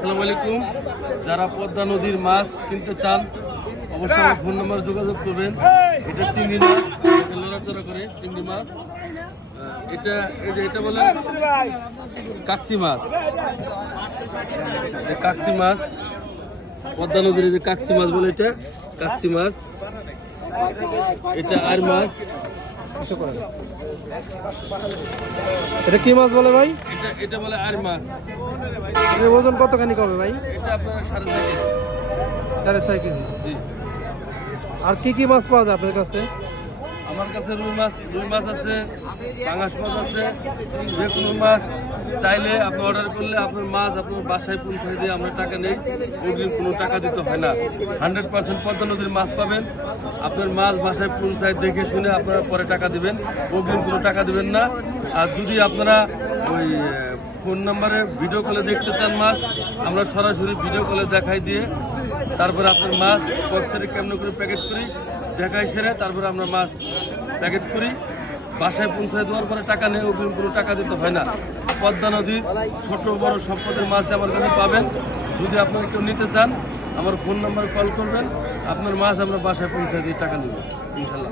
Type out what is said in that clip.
আসসালামু আলাইকুম। যারা পদ্মা নদীর মাছ কিনতে চান অবশ্যই আমার ফোন নাম্বার যোগাযোগ করবেন। এটা চিংড়ি মাছ, এটা লড়াচড়া করে চিংড়ি মাছ। এটা বলে কাকচি মাছ। কাকচি মাছ পদ্মা নদীর যে কাকচি মাছ বলে, এটা কাকচি মাছ। এটা আর মাছ। এটা কি মাছ বলে ভাই? এটা বলে আর মাছ। এর ওজন কতখানি হবে ভাই? এটা আপনার 6.5 কেজি। 6.5 কেজি। জি। আর কি কি মাছ পাওয়া যায় আপনার কাছে? আমার কাছে রুই মাছ আছে, পাঙাশ মাছ আছে। যে কোনো মাছ চাইলে আপনি অর্ডার করলে আপনার মাছ আপনার বাসায় পৌঁছে দিয়ে আমরা টাকা নেই, অগ্রিম কোনো টাকা দিতে হয় না। 100% পদ্মা নদীর মাছ পাবেন। আপনার মাছ বাসায় পৌঁছায় দেখে শুনে আপনারা পরে টাকা দিবেন, অগ্রিম কোনো টাকা দিবেন না। আর যদি আপনারা ওই ফোন নাম্বারে ভিডিও কলে দেখতে চান মাছ, আমরা সরাসরি ভিডিও কলে দেখাই দিয়ে তারপরে আপনার মাছ বক্সের কেমন করে প্যাকেট করি দেখাই সেরে তারপরে আমরা মাছ প্যাকেট করি, বাসায় পৌঁছায় দেওয়ার পরে টাকা নেই, অগ্রিম কোনো টাকা দিতে হয় না। পদ্মা নদীর ছোট বড় সব পদের মাছ আমার কাছে পাবেন। যদি আপনারা কেউ নিতে চান আমার ফোন নাম্বারে কল করবেন, আপনার মাছ আমরা বাসায় পৌঁছায় দিয়ে টাকা নেব ইনশাল্লাহ।